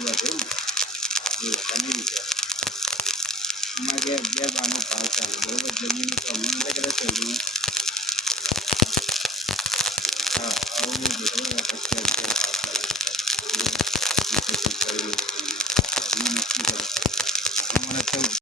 કરવા દે ને એ બની વિચાર અમારે બે બાનો ભાવ ચાલે બરોબર જમીન તો અમે કરે છે હા આવું બરોબર પછી ભાવ ચાલે કરી મને